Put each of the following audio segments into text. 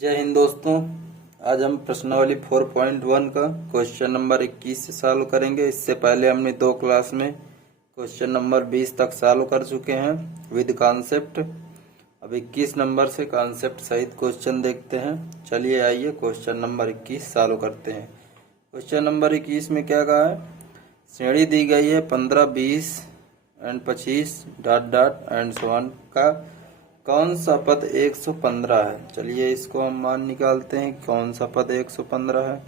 जय हिंद दोस्तों। आज हम प्रश्नावली 4.1 का क्वेश्चन नंबर 21 से सॉल्व करेंगे। इससे पहले हमने 2 क्लास में क्वेश्चन नंबर 20 तक सॉल्व कर चुके हैं विद कॉन्सेप्ट। अब 21 नंबर से कॉन्सेप्ट सहित क्वेश्चन देखते हैं। चलिए आइए क्वेश्चन नंबर 21 सॉल्व करते हैं। क्वेश्चन नंबर 21 में क्या कहा है? श्रेणी दी गई है 15, 20 and 25 dot dot and so on का कौन सा पद 115 है। चलिए इसको हम मान निकालते हैं कौन सा पद 115 है।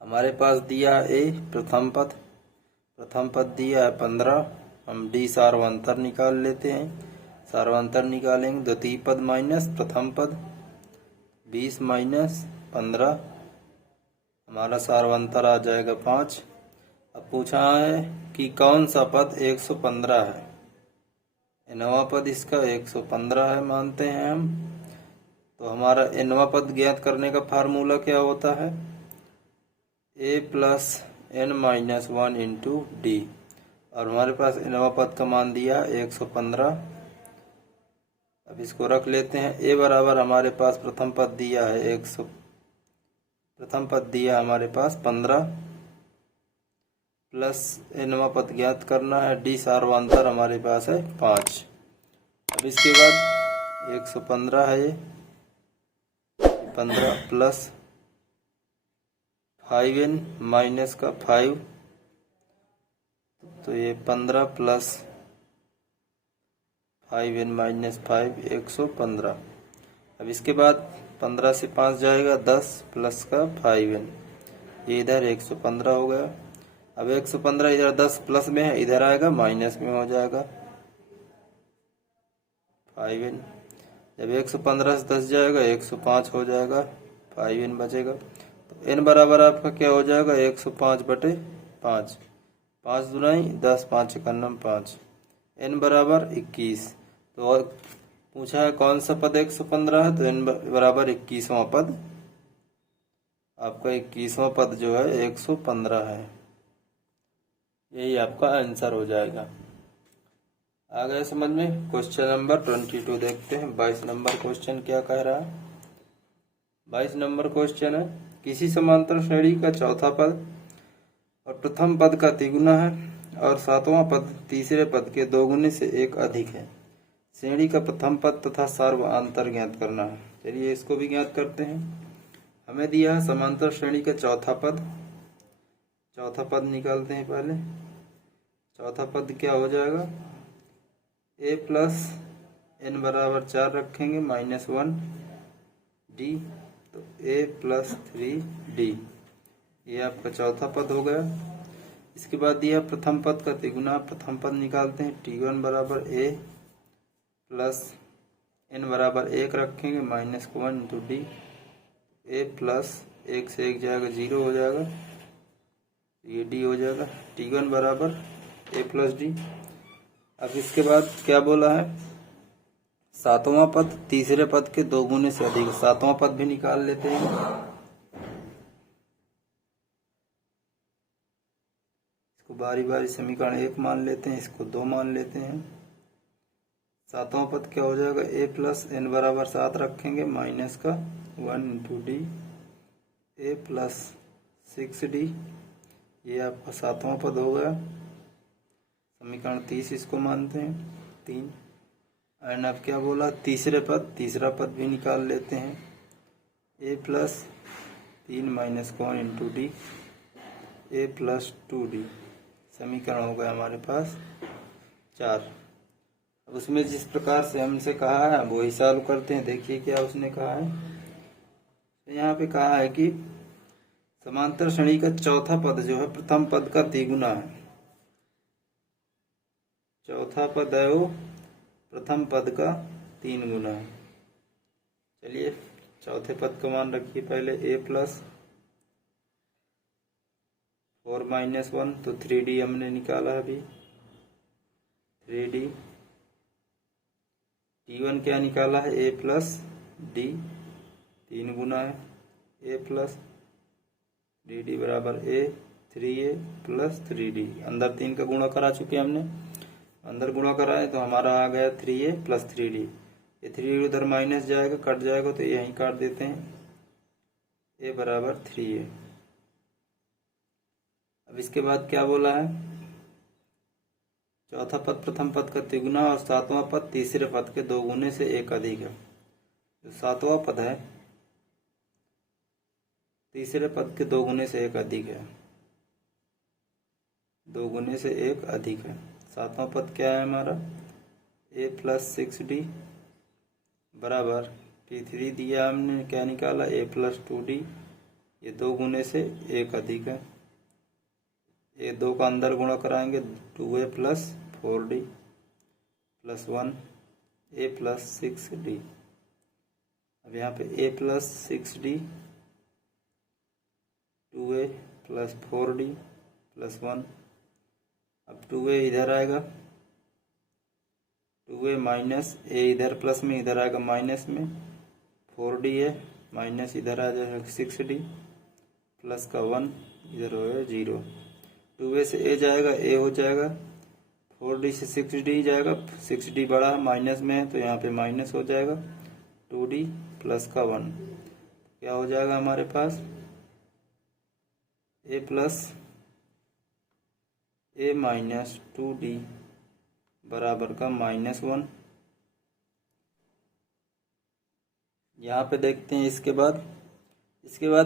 हमारे पास दिया ए प्रथम पद दिया है 15। हम डी सार्वंतर निकाल लेते हैं। सार्वंतर निकालेंगे द्वितीय पद माइनस प्रथम पद 20 माइनस 15, हमारा सार्वंतर आ जाएगा 5। अब पूछा है कि कौन सा पद 115 है। नवा पद इसका 115 है मानते हैं हम। तो हमारा नवा पद ज्ञात करने का फार्मूला क्या होता है? a plus n minus 1 into d. और हमारे पास नवा पद का मान दिया 115। अब इसको रख लेते हैं। a बराबर हमारे पास प्रथम पद दिया है प्रथम पद दिया हमारे पास 15 प्लस नवा पद ज्ञात करना है। डी सार्वंतर हमारे पास है 5। अब इसके बाद 115 है ये 15 प्लस 5n माइनस का 5, तो ये 15 प्लस 5n माइनस 5 115। अब इसके बाद 15 से 5 जाएगा 10 प्लस का 5n, ये इधर 115 हो गया। अब 115 इधर 10 प्लस में है, इधर आएगा माइनस में हो जाएगा 5n। जब 115 से 10 जाएगा 105 हो जाएगा, 5n बचेगा। तो n बराबर आपका क्या हो जाएगा? 105/5। 5 दुनाई 10, 5 एकन्नम 5, n बराबर 21। तो पूछा है कौन सा पद 115 है, तो n बराबर 21वां पद। आपका 21वां पद जो है 115 है। यही आपका आंसर हो जाएगा। आ गया समझ में? क्वेश्चन नंबर 22 देखते हैं। 22 नंबर क्वेश्चन क्या कह रहा है? 22 नंबर क्वेश्चन है, किसी समांतर श्रेणी का चौथा पद और प्रथम पद का तिगुना है और सातवां पद तीसरे पद के दोगुने से एक अधिक है। श्रेणी का प्रथम पद तथा सार्वआंतर ज्ञात करना है। चलिए इसको भी ज्ञात करते हैं। हमें दिया है समांतर श्रेणी का चौथा पद निकालते हैं पहले। चौथा पद क्या हो जाएगा? a प्लस n बराबर 4 रखेंगे माइनस 1 d, तो a प्लस 3d, ये आपका चौथा पद हो गया। इसके बाद दिया प्रथम पद का तिगुना। प्रथम पद निकालते हैं। t1 बराबर a प्लस n बराबर 1 रखेंगे minus 1 into D, a plus 1 से 1 जाएगा 0 हो जाएगा, ये d हो जाएगा। t1 बराबर a प्लस डी। अब इसके बाद क्या बोला है? सातवां पद तीसरे पद के दोगुने से अधिक। सातवां पद भी निकाल लेते हैं। इसको बारी बारी समीकरण 1 मान लेते हैं, इसको 2 मान लेते हैं। सातवां पद क्या हो जाएगा? a प्लस n बराबर 7 रखेंगे माइनस का 1 into D, a plus 6d, ये आपका सातवां पद हो गया। समीकरण 30 इसको मानते हैं 3। एंड अब क्या बोला? तीसरा पद भी निकाल लेते हैं। a plus 3 minus 1 into D, a plus 2d, समीकरण हो गया हमारे पास 4। अब उसमें जिस प्रकार से हमसे कहा है वही सॉल्व करते हैं। देखिए क्या उसने कहा है। तो यहाँ पे कहा है कि समांतर श्रेणी का चौथा पद जो है प्रथम पद का तिगुना है। चौथा पद है वो प्रथम पद का 3 गुना है। चलिए चौथे पद का मान रखिए पहले। a प्लस 4 माइनस 1, तो 3d हमने निकाला अभी 3d। t1 क्या निकाला है? a प्लस d, 3 गुना है a प्लस dd बराबर a 3a प्लस 3d। अंदर 3 का गुणा करा चुके हमने, अंदर गुणा करा है तो हमारा आ गया 3a प्लस 3d। ये 3 उधर माइनस जाएगा, कट जाएगा तो यहीं काट देते हैं, ए बराबर 3 है। अब इसके बाद क्या बोला है, चौथा पद प्रथम पद का तिगुना और सातवां पद तीसरे पद के 2 गुने से 1 अधिक है। जो सातवां पद है तीसरे पद के 2 गुने से 1 अधिक है, 2 गुने से 1 अधिक है। सातवां पद क्या है हमारा, a + 6d बराबर P3 दिया हमने, क्या निकाला a + 2d, ये 2 गुने से 1 अधिक है। ये 2 का अंदर गुणा कराएंगे 2a + 4d + 1 a + 6d। अब यहाँ पे a + 6d 2a + 4d + 1, अब 2a इधर आएगा, 2a माइनस a इधर प्लस में, इधर आएगा माइनस में, 4d है माइनस इधर आ जाएगा 6d प्लस का 1 इधर होगा 0। 2a से a जाएगा, a हो जाएगा, 4d से 6d जाएगा, 6d बड़ा माइनस में है तो यहाँ पे माइनस हो जाएगा, 2d प्लस का 1, क्या हो जाएगा हमारे पास a - 2d बराबर का -1। यहाँ पे देखते हैं इसके बाद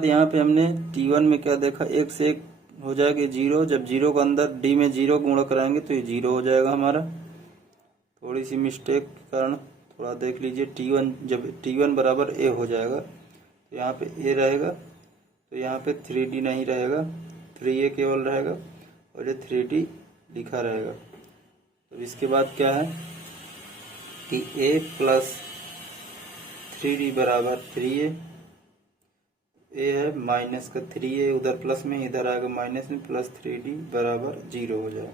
यहाँ पे हमने t1 में क्या देखा, 1 से 1 हो जाएगा 0, जब 0 को अंदर d में 0 गुणा कराएंगे तो ये 0 हो जाएगा हमारा। थोड़ी सी मिस्टेक के कारण थोड़ा देख लीजिए, t1 जब t1 बराबर a हो जाएगा तो यहाँ पे a रहेगा, तो यहाँ पे 3d नहीं रहेगा, 3a केवल रहेगा और ये 3d लिखा रहेगा। तो इसके बाद क्या है कि a + 3d बराबर 3a, a है माइनस का 3a उधर प्लस में, इधर आएगा माइनस में, प्लस 3d बराबर 0 हो जाएगा।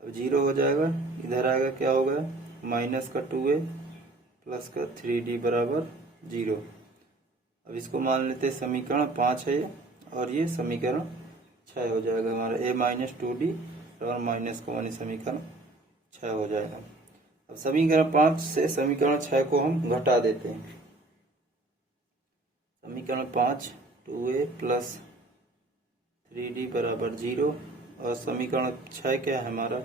अब 0 हो जाएगा, इधर आएगा क्या हो गया माइनस का 2a प्लस का 3d बराबर 0। अब इसको मान लेते हैं समीकरण 5 है और ये समीकरण 6 हो जाएगा हमारा, a - 2d और -1 समीकरण 6 हो जाएगा। अब समीकरण 5 से समीकरण 6 को हम घटा देते हैं। समीकरण 5 2a + 3d बराबर 0 और समीकरण 6 क्या है हमारा,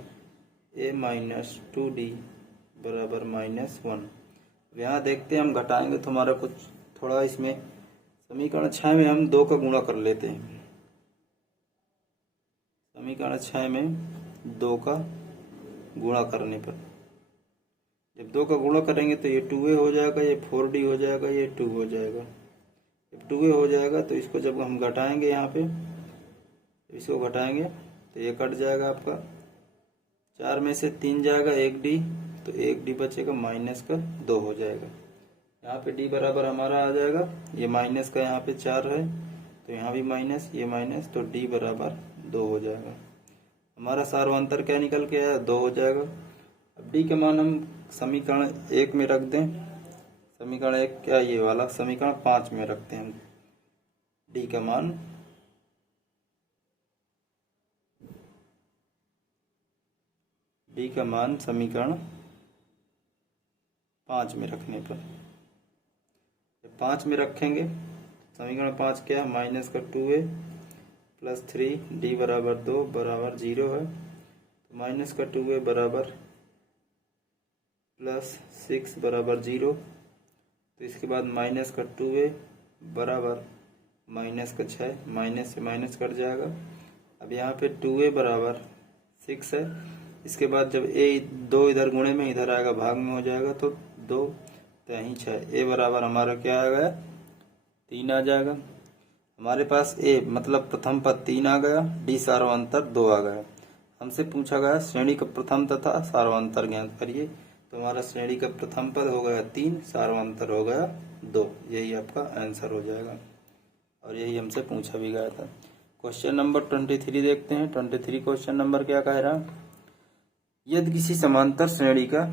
a - 2d बराबर -1। यहाँ देखते हैं हम घटाएंगे तो हमारा कुछ थोड़ा इसमें, समीकरण 6 में हम 2 का गुणा कर लेते हैं। समीकरण 6 में 2 का गुणा करने पर, जब 2 का गुणा करेंगे तो ये 2a हो जाएगा, ये 4d हो जाएगा, ये 2 हो जाएगा। जब 2a हो जाएगा तो इसको जब हम घटाएंगे यहाँ पे, इसको घटाएंगे तो ये कट जाएगा आपका, 4 में से 3 जाएगा 1d, तो 1d बचेगा, -2 हो जाएगा। यहाँ पे d बराबर हमारा आ जाएगा, ये माइनस का यहाँ पे 4 है तो यहाँ भी माइनस, ये माइनस, तो d बराबर 2 हो जाएगा। हमारा सार्वंतर क्या निकल के आया, 2 हो जाएगा। अब d के मान हम समीकरण 1 में रख दें, समीकरण 1 क्या ये वाला, समीकरण 5 में रखते हैं हम d का मान, d का मान समीकरण 5 में रखने पर, 5 में रखेंगे, समीकरण 5 क्या है, -2a + 3d बराबर 2 बराबर 0 है, तो -2a बराबर +6 बराबर 0, तो इसके बाद -2a बराबर -6, माइनस से माइनस कट जाएगा। अब यहाँ पे 2a बराबर 6 है, इसके बाद जब a 2 इधर गुणे में, इधर आएगा भाग में हो जाएगा, तो 2 यहीं 6, a बराबर हमारा क्या आ गया 3 आ जाएगा। हमारे पास a मतलब प्रथम पद 3 आ गया, d सार्वंतर 2 आ गया। हमसे पूछा गया श्रेणी का प्रथम तथा सार्वंतर ज्ञात करिए, तो हमारा श्रेणी का प्रथम पद हो गया 3, सार्वंतर हो गया 2, यही आपका आंसर हो जाएगा और यही हमसे पूछा भी गया था। क्वेश्चन नंबर 23 देखते हैं। 23 क्वेश्चन नंबर क्या कह रहा, यदि किसी समांतर श्रेणी का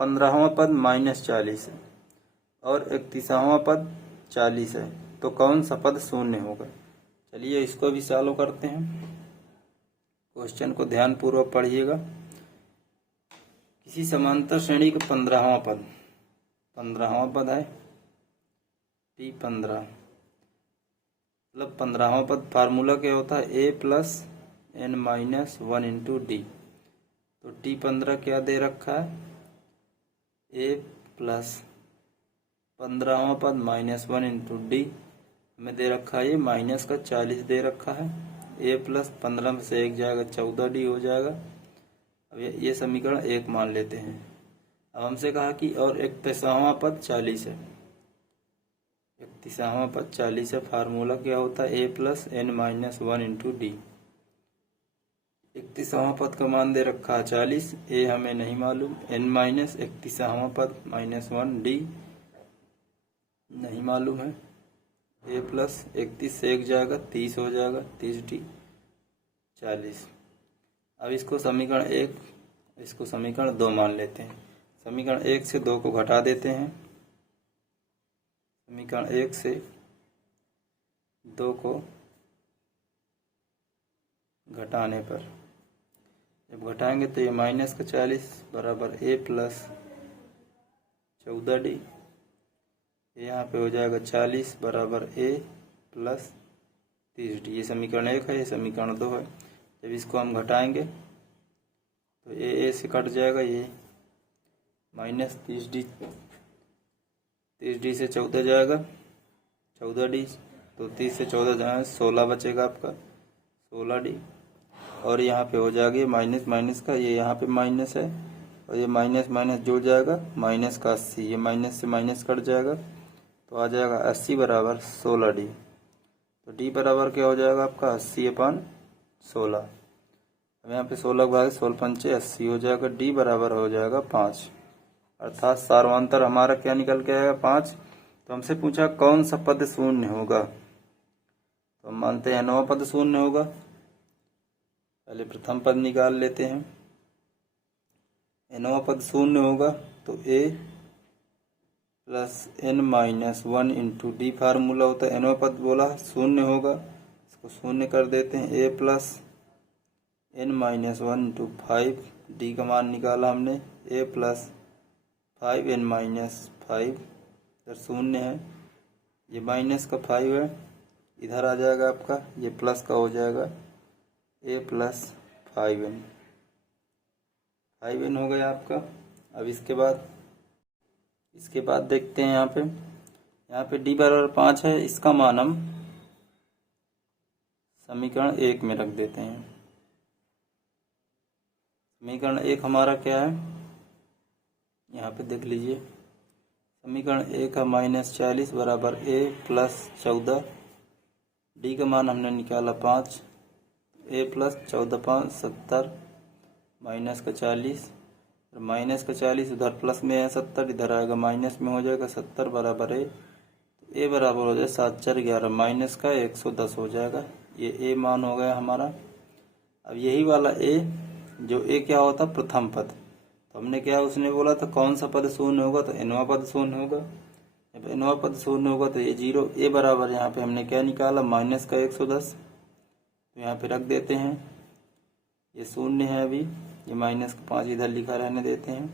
15वां पद -40 है और 31वां पद 40 है तो कौन सा पद शून्य होगा। चलिए इसको भी सॉल्व करते हैं। क्वेश्चन को ध्यान पूर्वक पढ़िएगा। किसी समांतर श्रेणी का 15वां पद, 15वां पद है T15, मतलब 15वां पद फार्मूला क्या होता है a plus n minus 1 into D. तो T15 क्या दे रखा है, a प्लस 15वां पद माइनस 1 इंटू डी हमें दे रखा है, ये माइनस का 40 दे रखा है। a प्लस 15 में से 1 जाएगा 14d हो जाएगा। अब ये समीकरण 1 मान लेते हैं। अब हमसे कहा कि और 31वां पद 40 है, 31वां पद 40 है। फार्मूला क्या होता है, a plus n minus 1 into D. 31वां पद का मान दे रखा है 40, a हमें नहीं मालूम, n माइनस 31वां पद माइनस 1 डी नहीं मालूम है। a प्लस 31 से 1 जाएगा 30 हो जाएगा, 30d 40। अब इसको समीकरण 1, इसको समीकरण 2 मान लेते हैं। समीकरण 1 से 2 को घटा देते हैं। समीकरण 1 से 2 को घटाने पर जब घटाएंगे तो ये माइनस का 40 बराबर a प्लस 14d, यहाँ पे हो जाएगा 40 बराबर a प्लस 30d। ये समीकरण 1 है, ये समीकरण 2 है। जब इसको हम घटाएंगे तो a से कट जाएगा, ये माइनस 30d से 14 जाएगा 14d, तो 30 से 14 जाए 16 बचेगा आपका 16d। और यहाँ पे हो जाएगा माइनस माइनस का, ये यहाँ पे माइनस है और ये माइनस माइनस जुड़ जाएगा माइनस का 80, ये माइनस से माइनस कट जाएगा तो आ जाएगा 80 बराबर 16d। तो d बराबर क्या हो जाएगा आपका 80/16। अब यहाँ पे 16 भाग 16 पंचे 80 हो जाएगा, d बराबर हो जाएगा 5, अर्थात सार्वंतर हमारा क्या निकल के आएगा 5। तो हमसे पूछा कौन सा पद शून्य होगा, तो हम मानते हैं नवा पद शून्य होगा। पहले प्रथम पद निकाल लेते हैं। नवा पद शून्य होगा तो a plus n minus 1 into D formula होता है। nवा पद बोला शून्य होगा, इसको शून्य कर देते हैं। a plus n minus 1 into 5, D का मान निकाला हमने, a प्लस 5n माइनस 5, इधर शून्य है, ये माइनस का 5 है, इधर आ जाएगा आपका, ये प्लस का हो जाएगा a प्लस 5n हो गया आपका। अब इसके बाद देखते हैं यहाँ पे d बराबर 5 है, इसका मान हम समीकरण 1 में रख देते हैं। समीकरण 1 हमारा क्या है, यहाँ पे देख लीजिए। समीकरण 1 है माइनस 40 बराबर a प्लस 14, डी का मान हमने निकाला 5, a प्लस 14 5 70 माइनस का 40, माइनस का 40 उधर प्लस में है 70, इधर आएगा माइनस में हो जाएगा 70 बराबर a, तो a बराबर हो जाए 7 4 11 माइनस का 110 हो जाएगा। ये a मान हो गया हमारा। अब यही वाला a, जो a क्या होता प्रथम पद, तो हमने क्या उसने बोला था कौन सा पद शून्य होगा, तो nवा पद शून्य होगा। जब nवा पद शून्य होगा तो ये 0, a बराबर यहाँ पे हमने क्या निकाला माइनस का 110, तो यहाँ पे रख देते हैं। ये शून्य है, अभी ये माइनस का 5 इधर लिखा रहने देते हैं।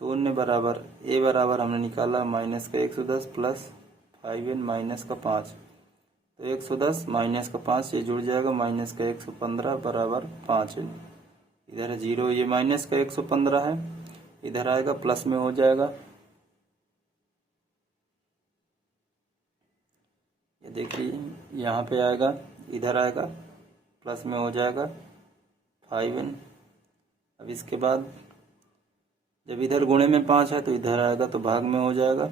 शून्य बराबर a बराबर हमने निकाला माइनस का 110 प्लस 5n माइनस का 5, तो 110 माइनस का 5 ये जुड़ जाएगा माइनस का 115 बराबर 5n। इधर है 0, ये माइनस का 115 है, इधर आएगा प्लस में हो जाएगा। ये देखिए यहाँ पे आएगा, इधर आएगा प्लस में हो जाएगा 5n। अब इसके बाद जब इधर गुणे में 5 है तो इधर आएगा तो भाग में हो जाएगा,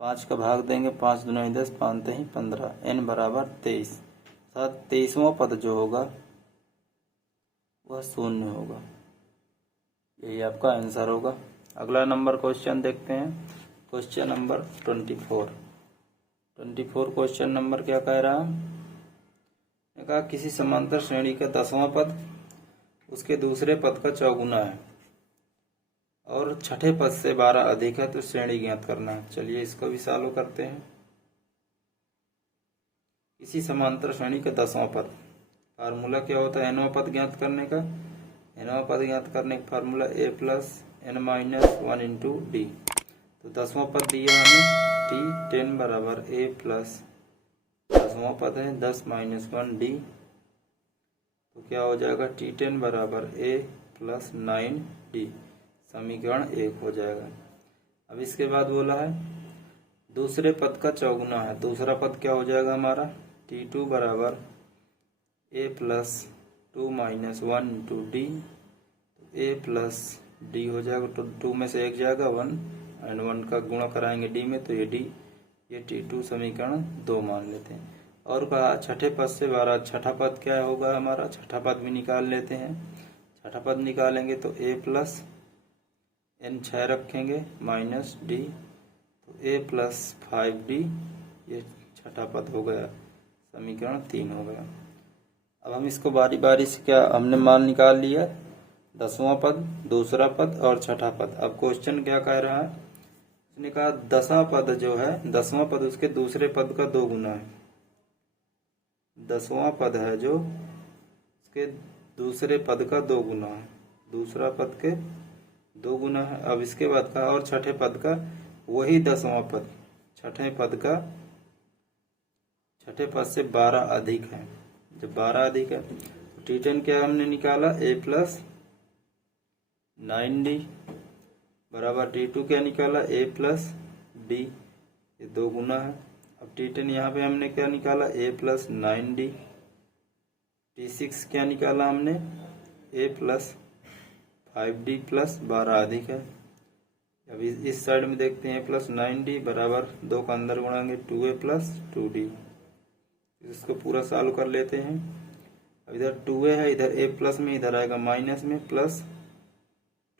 5 का भाग देंगे, 5 दूना 10 5 3 15, n बराबर 23, अर्थात 23वां पद जो होगा वह शून्य होगा। यही आपका आंसर होगा। अगला नंबर क्वेश्चन देखते हैं, क्वेश्चन नंबर 24 क्वेश्चन नंबर क्या कह रहा है, कहा किसी समांतर श्रेणी का 10वां पद उसके दूसरे पद का चौगुना है और छठे पद से 12 अधिक है तो श्रेणी ज्ञात करना है। चलिए इसको भी सॉल्व करते हैं। किसी समांतर श्रेणी का 10वां पद, फार्मूला क्या होता है nवां पद ज्ञात करने का, nवां पद ज्ञात करने का formula a plus n-1 into D. तो 10वां पद दिया हमें T10 बराबर a प्लस 10वां पद है 10 माइनस 1 डी। तो क्या हो जाएगा T10 बराबर a प्लस 9 डी। समीकरण 1 हो जाएगा। अब इसके बाद बोला है दूसरे पद का चौगुना है। दूसरा पद क्या हो जाएगा हमारा T2 बराबर a plus 2 minus 1 into D. a plus D हो जाएगा। तो 2 में से 1 जाएगा 1 एंड 1 का गुणा कराएंगे d में, तो ये d, ये T2 समीकरण 2 मान लेते हैं। और कहा छठे पद से 12, छठा पद क्या होगा हमारा, छठा पद भी निकाल लेते हैं। छठा पद निकालेंगे तो a प्लस n 6 रखेंगे माइनस डी, तो a प्लस 5d, ये छठा पद हो गया, समीकरण 3 हो गया। अब हम इसको बारी बारी से क्या हमने मान निकाल लिया, 10वां पद, दूसरा पद और छठा पद। अब क्वेश्चन क्या कह रहा है, उसने कहा 10वां पद जो है, 10वां पद उसके दूसरे पद का 2 गुना है। 10वां पद है जो उसके दूसरे पद का 2 गुना है, दूसरा पद के 2 गुना है। अब इसके बाद का और छठे पद का वही 10वां पद, छठे पद का, छठे पद से 12 अधिक है। जब 12 अधिक है तो T10 क्या हमने निकाला a प्लस 9d बराबर T2 क्या निकाला a प्लस d, ये 2 गुना है। अब T10 यहाँ पे हमने क्या निकाला a प्लस 9d। T6 क्या निकाला हमने a प्लस 5d प्लस 12 अधिक है। अब इस साइड में देखते हैं प्लस 9d बराबर 2 का अंदर गुणाएंगे 2a प्लस 2d। इसको पूरा सॉल्व कर लेते हैं। अब इधर 2a है, इधर a प्लस में, इधर आएगा माइनस में, प्लस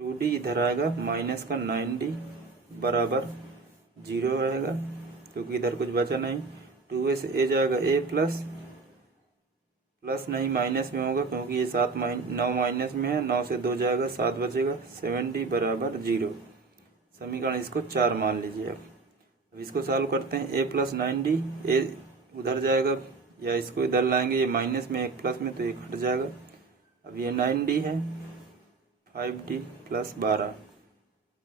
2d इधर आएगा माइनस का 9d बराबर 0 रहेगा, क्योंकि इधर कुछ बचा नहीं। 2a से a जाएगा a प्लस, प्लस नहीं माइनस में होगा क्योंकि ये 9 माइनस में है, 9 से 2 जाएगा 7 बचेगा, 7d बराबर 0। समीकरण इसको 4 मान लीजिए। अब इसको सॉल्व करते हैं। a प्लस 9d, a उधर जाएगा या इसको इधर लाएंगे, ये माइनस में एक प्लस में, तो ये घट जाएगा। अब ये 9d है, 5d plus 12,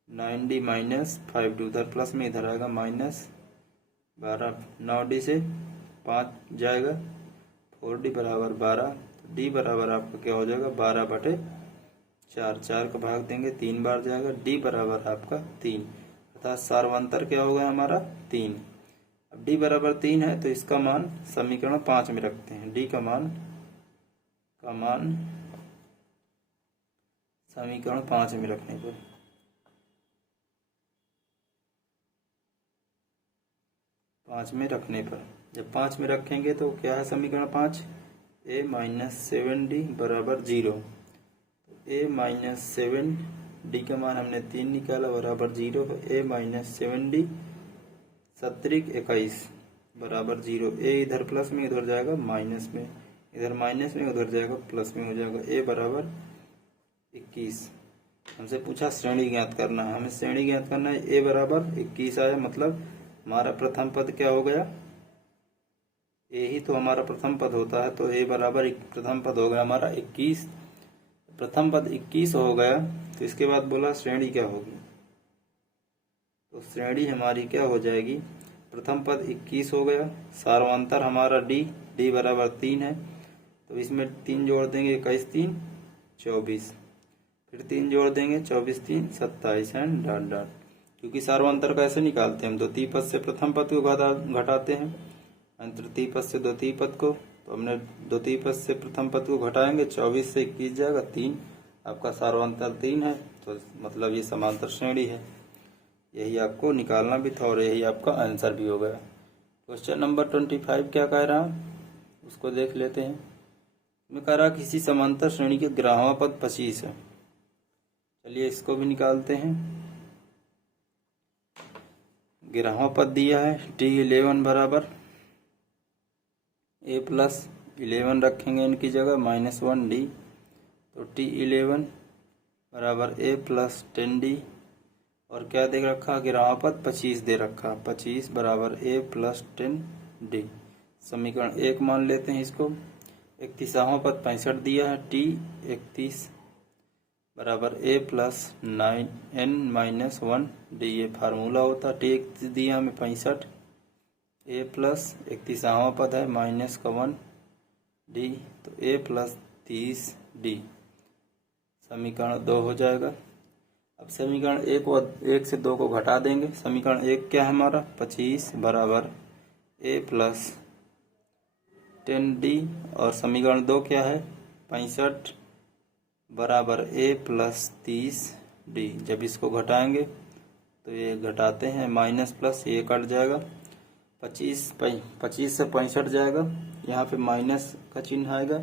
9d minus 5d, उधर प्लस में इधर आएगा माइनस 12, 9d से 5 जाएगा, 4d बराबर 12, तो d बराबर आपका क्या हो जाएगा 12/4, 4 का भाग देंगे 3 बार जाएगा, d बराबर आपका 3, अर्थात सार्वंतर क्या होगा हमारा 3। अब d बराबर 3 है तो इसका मान समीकरण 5 में रखते हैं। d का मान समीकरण 5 में रखने पर, जब 5 में रखेंगे तो क्या है समीकरण 5, a माइनस 7d बराबर 0। a माइनस 7d का मान हमने 3 निकाला बराबर 0, a माइनस 7d 7×21 बराबर 0। a इधर प्लस में, इधर जाएगा माइनस में, इधर माइनस में, उधर जाएगा प्लस में, हो जाएगा a बराबर 21। हमसे पूछा श्रेणी ज्ञात करना है, हमें श्रेणी ज्ञात करना है। a बराबर 21 आया, मतलब हमारा प्रथम पद क्या हो गया, a ही तो हमारा प्रथम पद होता है, तो a बराबर प्रथम पद हो गया हमारा 21। प्रथम पद 21 हो गया तो इसके बाद बोला श्रेणी क्या होगी, तो श्रेणी हमारी क्या हो जाएगी, प्रथम पद 21 हो गया, सार्वंतर हमारा d बराबर 3 है, तो इसमें 3 जोड़ देंगे, 21 3 24, फिर 3 जोड़ देंगे, 24 3 27 एंड डॉट डॉट। क्योंकि सार्वंतर कैसे निकालते हैं हम, द्वितीय पद से प्रथम पद को घटाते हैं, तृतीय पद से द्वितीय पद को, तो हमने द्वितीय पद से प्रथम पद को घटाएंगे, 24 से 21 जाएगा 3, आपका सार्वंतर 3 है, तो मतलब ये समांतर श्रेणी है। यही आपको निकालना भी था और यही आपका आंसर भी हो गया। क्वेश्चन नंबर 25 क्या कह रहा है उसको देख लेते हैं। मैं कह रहा किसी समांतर श्रेणी के 11वां पद 25 है। चलिए इसको भी निकालते हैं। 11वां पद दिया है T11 बराबर a प्लस 11 रखेंगे इनकी जगह -1d, तो T11 बराबर a प्लस 10d, और क्या दे रखा 11वां पद 25 दे रखा, 25 बराबर a प्लस 10d। समीकरण 1 मान लेते हैं इसको। 31वां पद 65 दिया है, T31 बराबर ए प्लस 9n-1 डी। ये फार्मूला होता। टी दिया हमें 65, ए प्लस 31वां पद है माइनस का 1 डी, तो ए प्लस 30 डी समीकरण 2 हो जाएगा। अब समीकरण 1 से 2 को घटा देंगे। समीकरण 1 क्या है हमारा 25 बराबर ए प्लस 10 डी, और समीकरण 2 क्या है 65 बराबर ए प्लस 30 डी। जब इसको घटाएंगे तो ये घटाते हैं माइनस प्लस, ये कट जाएगा 25 से 65 जाएगा, यहाँ पे माइनस का चिन्ह आएगा,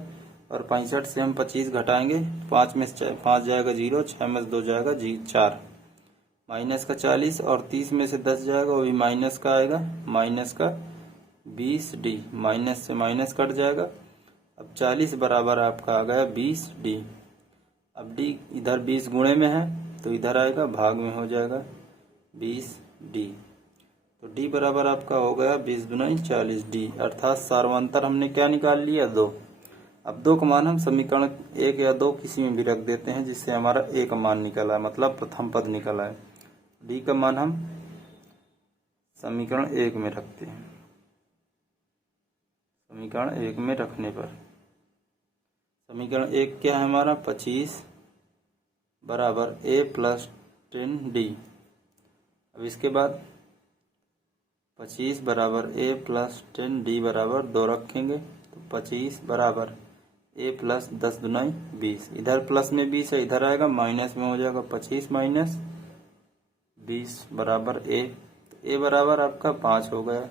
और 65 से हम 25 घटाएंगे, 5 में से 5 जाएगा 0, 6 में से 2 जाएगा 4, माइनस का 40, और 30 में से 10 जाएगा, वो भी माइनस का आएगा, माइनस का 20 डी। माइनस से माइनस कट जाएगा। अब 40 बराबर आपका आ गया 20 डी। अब डी इधर 20 गुणे में है तो इधर आएगा, भाग में हो जाएगा 20 डी। तो डी बराबर आपका हो गया 20 दूनी 40 डी, अर्थात सार्वंतर हमने क्या निकाल लिया 2। अब 2 का मान हम समीकरण 1 या 2 किसी में भी रख देते हैं, जिससे हमारा ए का मान निकला है, मतलब प्रथम पद निकला है। डी का मान हम समीकरण 1 में रखते हैं। समीकरण 1 में रखने पर समीकरण 1 क्या है हमारा 25 बराबर ए प्लस 10 डी। अब इसके बाद 25 बराबर ए प्लस 10 डी बराबर 2 रखेंगे, तो 25 बराबर ए प्लस 10 दूनी 20, इधर प्लस में 20 है, इधर आएगा माइनस में हो जाएगा 25 माइनस 20 बराबर ए। तो ए बराबर आपका 5 हो गया,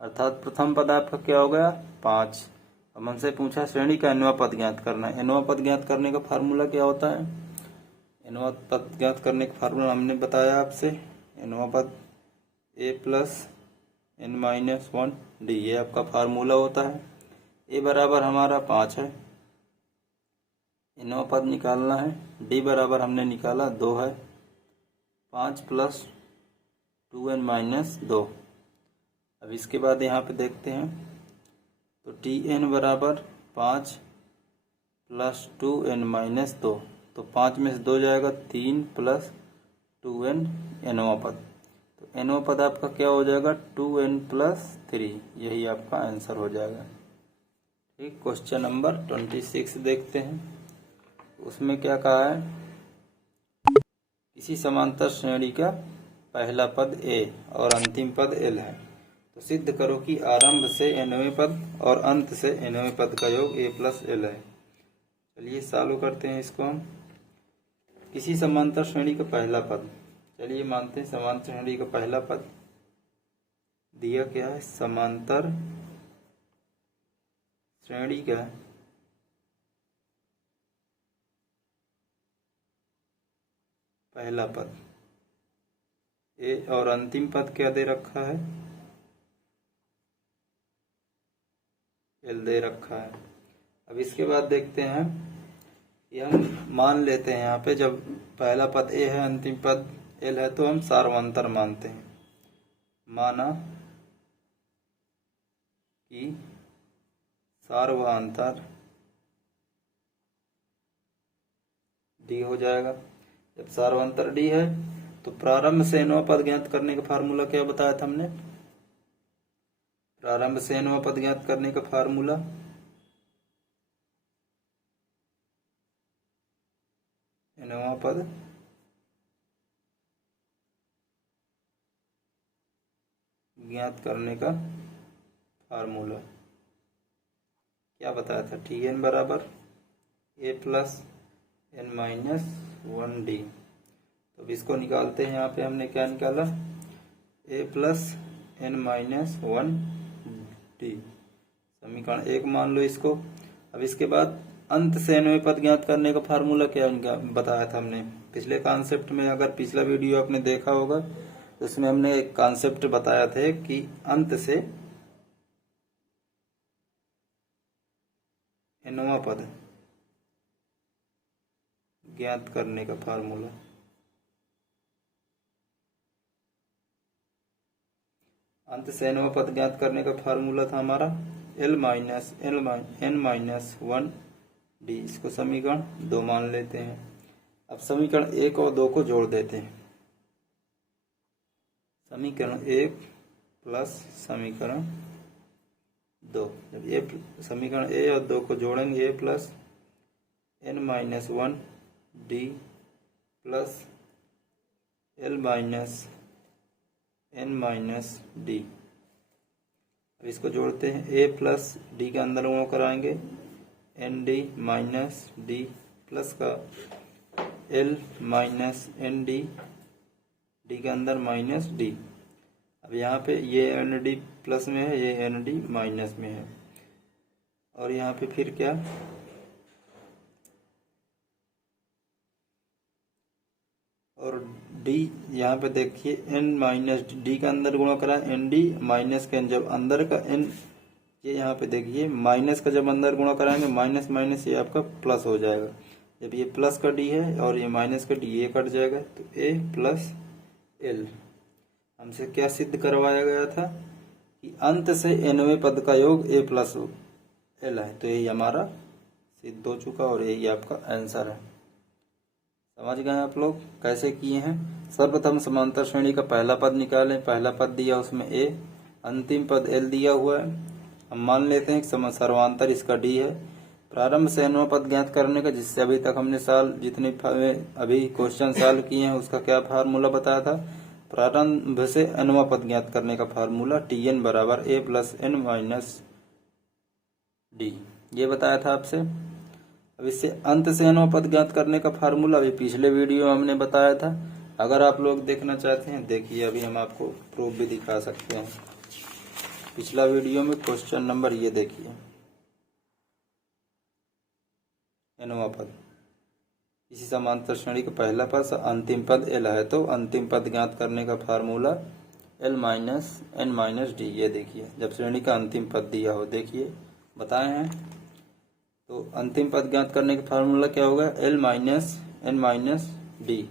अर्थात प्रथम पद आपका क्या हो गया 5। अब हमसे पूछा श्रेणी का nवां पद ज्ञात करना है। nवां पद ज्ञात करने का फार्मूला क्या होता है? nवां पद ज्ञात करने का फार्मूला हमने बताया आपसे। nवां पद ए प्लस n-1 डी, ये आपका फार्मूला होता है। ए बराबर हमारा 5 है, nवां पद निकालना है। डी बराबर हमने निकाला 2 है, 5 प्लस 2n-2। अब इसके बाद यहाँ पे देखते हैं, तो tn बराबर 5 प्लस 2n-2, तो 5 में से 2 जाएगा 3 प्लस 2n nवां पद, तो nवां पद आपका क्या हो जाएगा 2n प्लस 3, यही आपका आंसर हो जाएगा। ठीक, क्वेश्चन नंबर 26 देखते हैं। उसमें क्या कहा है, किसी समांतर श्रेणी का पहला पद a और अंतिम पद l है, तो सिद्ध करो कि आरंभ से nवें पद और अंत से nवें पद का योग a प्लस l है। चलिए चालू करते हैं इसको हम। किसी समांतर श्रेणी का पहला पद, चलिए मानते हैं समांतर श्रेणी का पहला पद दिया क्या है, समांतर श्रेणी का पहला पद ए और अंतिम पद क्या दे रखा है, एल दे रखा है। अब इसके बाद देखते हैं, ये हम मान लेते हैं यहाँ पे, जब पहला पद ए है अंतिम पद एल है, तो हम सार्वंतर मानते हैं। माना कि सार्वंतर डी हो जाएगा। जब सार्वंतर डी है तो प्रारंभ से nवां पद ज्ञात करने का फार्मूला क्या बताया था हमने, प्रारंभ से nवां पद ज्ञात करने का फार्मूला nवां पद ज्ञात करने का फार्मूला क्या बताया था, tn बराबर a प्लस n-1 डी। तो अब इसको निकालते हैं। यहाँ पे हमने क्या निकाला, a प्लस n-1 डी, समीकरण 1 मान लो इसको। अब इसके बाद अंत से nवें पद ज्ञात करने का फार्मूला क्या बताया था हमने पिछले कॉन्सेप्ट में। अगर पिछला वीडियो आपने देखा होगा तो उसमें हमने एक कॉन्सेप्ट बताया था कि अंत से nवां पद ज्ञात करने का फार्मूला, अंत से nवां पद ज्ञात करने का फार्मूला था हमारा n-1 डी। इसको समीकरण 2 मान लेते हैं। अब समीकरण 1 और 2 को जोड़ देते हैं। समीकरण 1 प्लस समीकरण 2, जब ये समीकरण ए और 2 को जोड़ेंगे, a plus n minus 1 D plus L minus n minus D. अब इसको जोड़ते हैं, a प्लस डी के अंदर वो कराएंगे N D minus D plus का L minus N D, D के अंदर माइनस डी। अब यहाँ पे ये एन डी प्लस में है, ये एन डी माइनस में है, और यहाँ पे फिर क्या, और डी यहाँ पे देखिए एन माइनस डी का अंदर गुणा करा एन डी माइनस का एन, जब अंदर का एन, ये यहाँ पे देखिए माइनस का जब अंदर गुणा कराएंगे माइनस माइनस ये आपका प्लस हो जाएगा। जब ये प्लस का डी है और ये माइनस का डी, ये कट जाएगा, तो ए प्लस एल। हमसे क्या सिद्ध करवाया गया था कि अंत से nवें पद का योग a प्लस एल है, तो यही हमारा सिद्ध हो चुका और यही आपका आंसर है। समझ गए आप लोग कैसे किए हैं। सर्वप्रथम समांतर श्रेणी का पहला पद निकालें, पहला पद दिया उसमें a, अंतिम पद l दिया हुआ है। हम मान लेते हैं कि सर्वांतर इसका d है। प्रारंभ से nवां पद ज्ञात करने का, जिससे अभी तक हमने जितने अभी क्वेश्चन सॉल्व किए हैं उसका क्या फार्मूला बताया था, प्रारंभ से nवां पद ज्ञात करने का फार्मूला tn बराबर a plus n minus D, ये बताया था आपसे। अब इससे अंत से nवां पद ज्ञात करने का फार्मूला अभी पिछले वीडियो में हमने बताया था। अगर आप लोग देखना चाहते हैं देखिए, अभी हम आपको प्रूफ भी दिखा सकते हैं। पिछला वीडियो में क्वेश्चन नंबर ये देखिए, nवां पद, इसी समांतर श्रेणी का पहला पद अंतिम पद l है, तो अंतिम पद ज्ञात करने का formula l minus n minus D. ये देखिए जब श्रेणी का अंतिम पद दिया हो, देखिए बताए हैं, तो अंतिम पद ज्ञात करने का फार्मूला क्या होगा, l minus n minus D.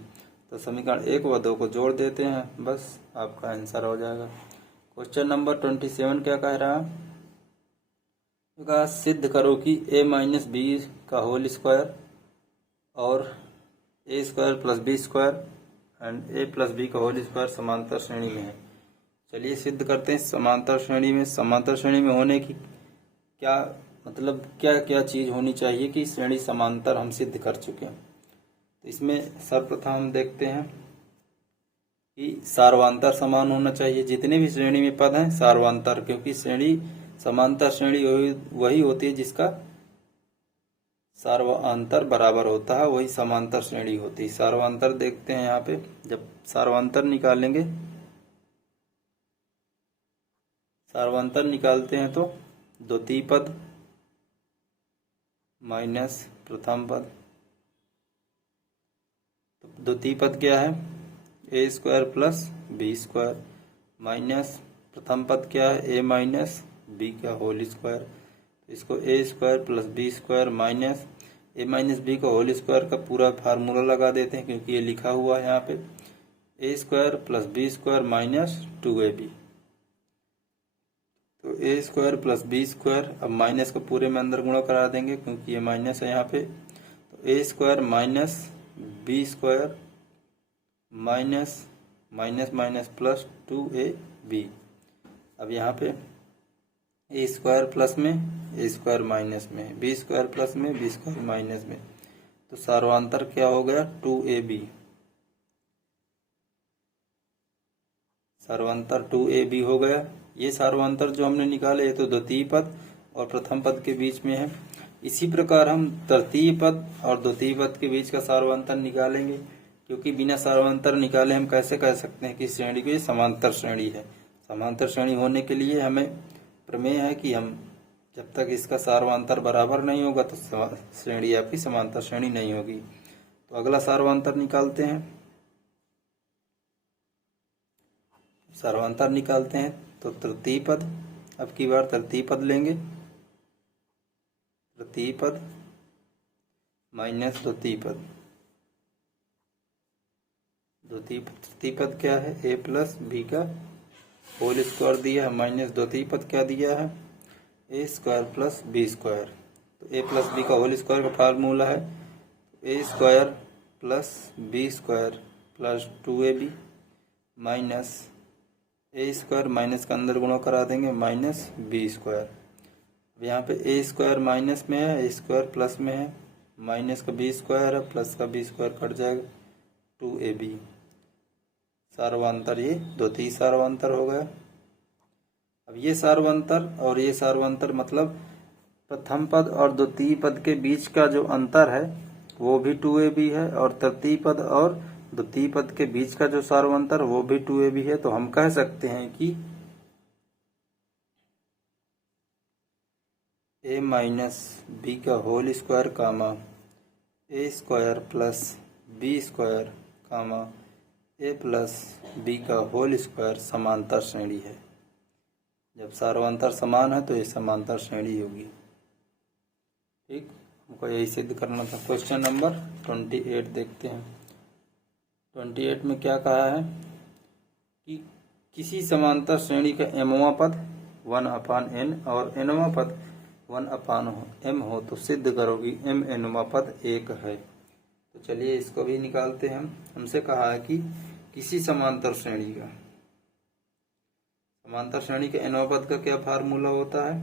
तो समीकरण 1 व 2 को जोड़ देते हैं, बस आपका आंसर हो जाएगा। क्वेश्चन नंबर 27 क्या कह रहा है, सिद्ध करो कि a माइनस बी का होल स्क्वायर और a square plus B square and a plus b का होल स्क्वायर समांतर श्रेणी में है। चलिए सिद्ध करते हैं। समांतर श्रेणी में होने की क्या मतलब, क्या क्या चीज होनी चाहिए कि श्रेणी समांतर हम सिद्ध कर चुके हैं। तो इसमें सर्वप्रथम हम देखते हैं कि सार्वांतर समान होना चाहिए। जितने भी श्रेणी में पद हैं सार्वांतर, क्योंकि श्रेणी समांतर श्रेणी वही होती है जिसका सार्वांतर बराबर होता है, वही समांतर श्रेणी होती है। सार्वांतर देखते हैं यहाँ पे, जब सार्वांतर निकालते हैं तो द्वितीय पद माइनस प्रथम पद, तो द्वितीय पद क्या है, a square plus B square minus प्रथम पद क्या है, a माइनस बी का होल स्क्वायर। इसको a square plus B square minus a minus B का होल स्क्वायर का पूरा फार्मूला लगा देते हैं, क्योंकि ये लिखा हुआ है यहाँ पे a square plus B square minus 2ab। तो a square plus B square, अब माइनस को पूरे में अंदर गुणा करा देंगे क्योंकि ये माइनस है यहाँ पे, तो a square minus b square minus minus minus plus 2ab। अब यहाँ पे ए स्क्वायर प्लस में ए स्क्वायर माइनस में, बी स्क्वायर प्लस में बी स्क्वायर माइनस में, तो सार्वांतर क्या हो गया 2ab। सार्वांतर 2ab हो गया। ये सार्वांतर जो हमने निकाले ये तो द्वितीय पद और प्रथम पद के बीच में है। इसी प्रकार हम तृतीय पद और द्वितीय पद के बीच का सार्वांतर निकालेंगे, क्योंकि बिना सार्वांतर निकाले हम कैसे कह सकते हैं कि श्रेणी को ये समांतर श्रेणी है। समांतर श्रेणी होने के लिए हमें प्रमेय है कि हम जब तक इसका सार्वांतर बराबर नहीं होगा तो श्रेणी आपकी समांतर श्रेणी नहीं होगी। तो अगला सार्वांतर निकालते हैं। सार्वांतर निकालते हैं तो तृतीय पद, अब की बार तृतीय पद लेंगे, तृतीय पद माइनस द्वितीय पद। तृतीय पद क्या है, a प्लस बी का होल स्क्वायर दिया है माइनस द्वितीय पद क्या दिया है, a square plus B square. तो a प्लस बी का होल स्क्वायर का फार्मूला है a square plus B square plus 2ab minus a square, minus का अंदर गुणा करा देंगे, माइनस बी स्क्वायर। अब यहाँ पे ए स्क्वायर माइनस में है, ए स्क्वायर प्लस में है, माइनस का बी स्क्वायर है, प्लस का बी स्क्वायर कट जाएगा, 2ab। सार्वंतर ये द्वितीय सार्वंतर हो गया। अब ये सार्वंतर और ये सार्वंतर मतलब प्रथम पद और द्वितीय पद के बीच का जो अंतर है वो भी 2ab है, और तृतीय पद और द्वितीय पद के बीच का जो सार्वंतर वो भी 2ab है। तो हम कह सकते हैं कि a माइनस बी का होल स्क्वायर कामा ए स्क्वायर प्लस बी स्क्वायर कामा ए प्लस बी का होल स्क्वायर समांतर श्रेणी है। जब सार्वंतर समान है तो ये समांतर श्रेणी होगी। ठीक, हमको यही सिद्ध करना था। क्वेश्चन नंबर 28 देखते हैं। 28 में क्या कहा है कि किसी समांतर श्रेणी का mवां पद 1/n और nवां पद 1/m हो तो सिद्ध करो कि mnवां पद 1 है। तो चलिए इसको भी निकालते हैं। हमसे कहा है कि किसी समांतर श्रेणी का, समांतर श्रेणी के nवां पद का क्या फार्मूला होता है?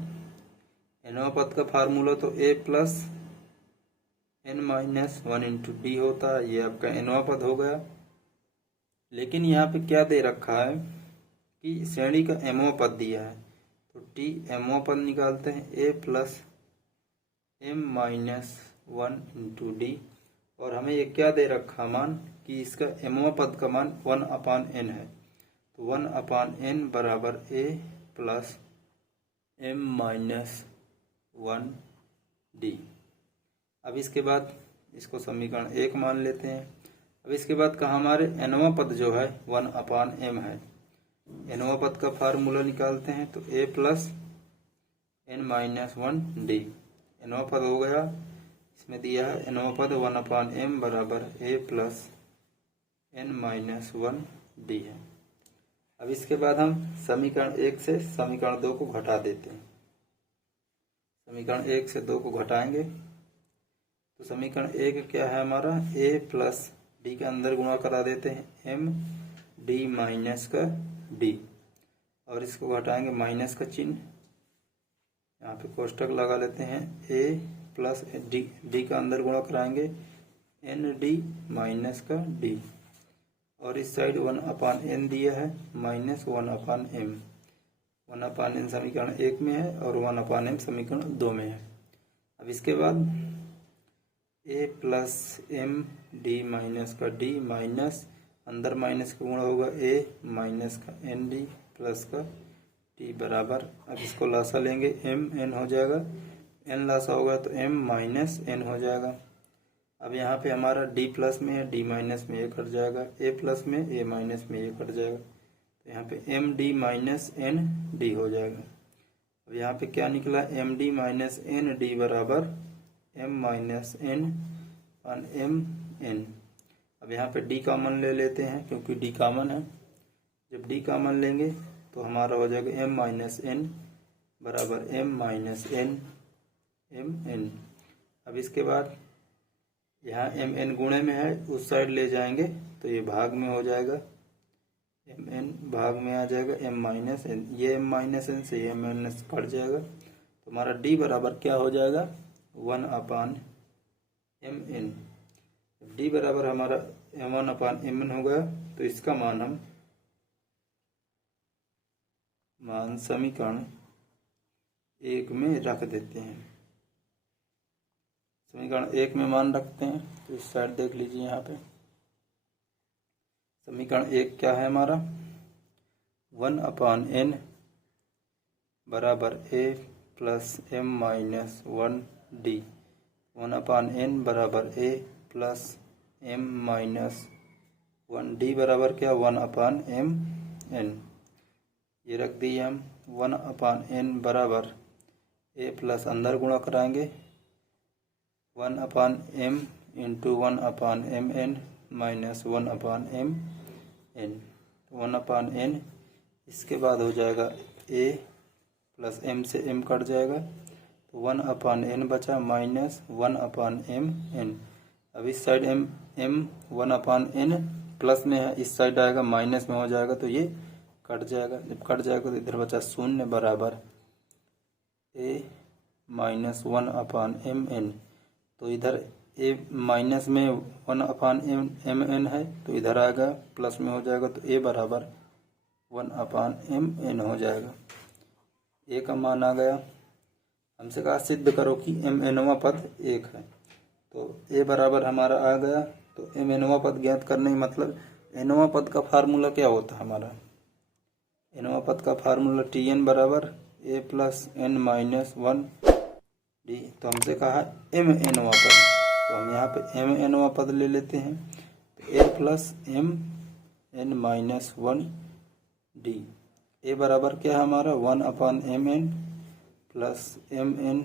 nवां पद का फार्मूला तो a plus n minus 1 into D होता है। ये आपका nवां पद हो गया। लेकिन यहाँ पे क्या दे रखा है कि श्रेणी का mवां पद दिया है, तो टी mवां पद निकालते हैं, a plus m minus 1 into d. और हमें ये क्या दे रखा मान कि इसका mवां पद का मान 1/n है, तो 1/n बराबर a plus m minus 1 D. अब इसके बाद इसको समीकरण 1 मान लेते हैं। अब इसके बाद का हमारे nवां पद जो है 1/m है। nवां पद का फार्मूला निकालते हैं, तो a plus n minus 1 D. nवां पद हो गया, इसमें दिया है nवां पद 1/m बराबर a plus n minus 1 D है। अब इसके बाद हम समीकरण 1 से समीकरण 2 को घटा देते हैं। समीकरण 1 से 2 को घटाएंगे तो समीकरण 1 क्या है हमारा, a प्लस डी के अंदर गुणा करा देते हैं m डी माइनस का डी, और इसको घटाएंगे माइनस का चिन्ह, यहाँ पे कोष्टक लगा लेते हैं। a प्लस डी का अंदर गुणा कराएंगे n डी माइनस का डी, और इस साइड 1/n दिया है माइनस 1/m। 1/n समीकरण 1 में है और 1/m समीकरण 2 में है। अब इसके बाद a plus m D minus का डी माइनस अंदर माइनस का गुणा होगा a माइनस का n डी प्लस का t बराबर, अब इसको लासा लेंगे m n हो जाएगा, n लासा होगा तो m माइनस n हो जाएगा। अब यहाँ पे हमारा d प्लस में है, d माइनस में ये कट जाएगा, a प्लस में a माइनस में ये कट जाएगा, तो यहाँ पे m d minus n d हो जाएगा। अब यहाँ पे क्या निकला, m d minus n d बराबर m माइनस n और m n। अब यहाँ पे d कॉमन ले लेते हैं क्योंकि d कॉमन है। जब d कॉमन लेंगे तो हमारा हो जाएगा m माइनस n बराबर m minus n m n। अब इसके बाद यहाँ m n गुणे में है, उस साइड ले जाएंगे तो ये भाग में हो जाएगा, m n भाग में आ जाएगा m माइनस n, ये m माइनस n से ये m माइनस कट जाएगा, तो हमारा d बराबर क्या हो जाएगा 1/m n। d बराबर हमारा 1/m n हो गया, तो इसका मान हम समीकरण 1 में रख देते हैं। समीकरण 1 में मान रखते हैं, तो इस साइड देख लीजिए। यहाँ पे समीकरण 1 क्या है हमारा, 1/n बराबर a plus m minus 1 D. 1/n बराबर a plus m minus 1 D बराबर क्या 1/m n। ये रख दिए हम 1/n बराबर a प्लस अंदर गुणा कराएंगे 1/m into 1/m n minus 1/m n। 1/n इसके बाद हो जाएगा a प्लस m से m कट जाएगा, तो 1/n बचा माइनस 1/m n। अब इस side m M 1/n plus में है, इस साइड आएगा माइनस में हो जाएगा तो ये कट जाएगा। जब कट जाएगा तो इधर बचा 0 बराबर a माइनस 1/mn। तो इधर a माइनस में 1/mn है तो इधर आएगा प्लस में हो जाएगा तो a बराबर 1/mn हो जाएगा। a का मान आ गया। हमसे कहा सिद्ध करो कि mnवां पद 1 है, तो a बराबर हमारा आ गया। तो mnवां पद ज्ञात करने का मतलब nवां पद का फार्मूला क्या होता है हमारा, nवां पद का फार्मूला tn बराबर a plus n minus 1 d। तो हमसे कहा mnवां पद, तो हम यहाँ पे mnवां पद ले लेते हैं। तो a plus m n minus 1 d। a बराबर क्या है हमारा 1/mn plus mn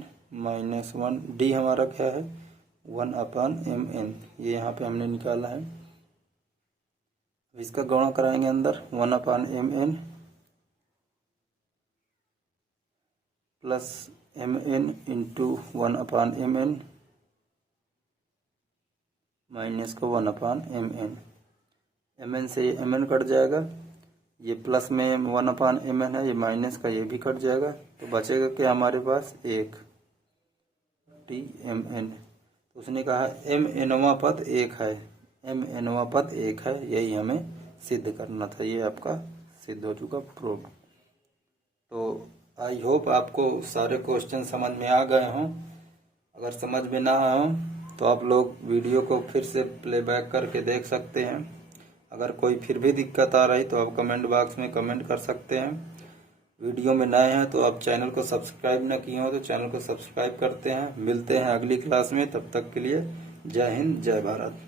minus 1 d हमारा क्या है 1/mn। ये यहाँ पे हमने निकाला है। इसका गुणा कराएंगे अंदर 1/mn plus mn into 1/mn minus को 1/mn। mn से ये mn कट जाएगा, ये प्लस में 1/mn है, ये माइनस का ये भी कट जाएगा, तो बचेगा क्या हमारे पास 1 tmn। तो उसने कहा mnवां पद 1 है, mnवां पद 1 है, यही हमें सिद्ध करना था। ये आपका सिद्ध हो चुका प्रूव। तो आई होप आपको सारे क्वेश्चन समझ में आ गए हों। अगर समझ में ना आए हों तो आप लोग वीडियो को फिर से प्लेबैक करके देख सकते हैं। अगर कोई फिर भी दिक्कत आ रही तो आप कमेंट बॉक्स में कमेंट कर सकते हैं। वीडियो में नए हैं तो आप चैनल को सब्सक्राइब ना किए हो तो चैनल को सब्सक्राइब करते हैं। मिलते हैं अगली क्लास में, तब तक के लिए जय हिंद जय भारत।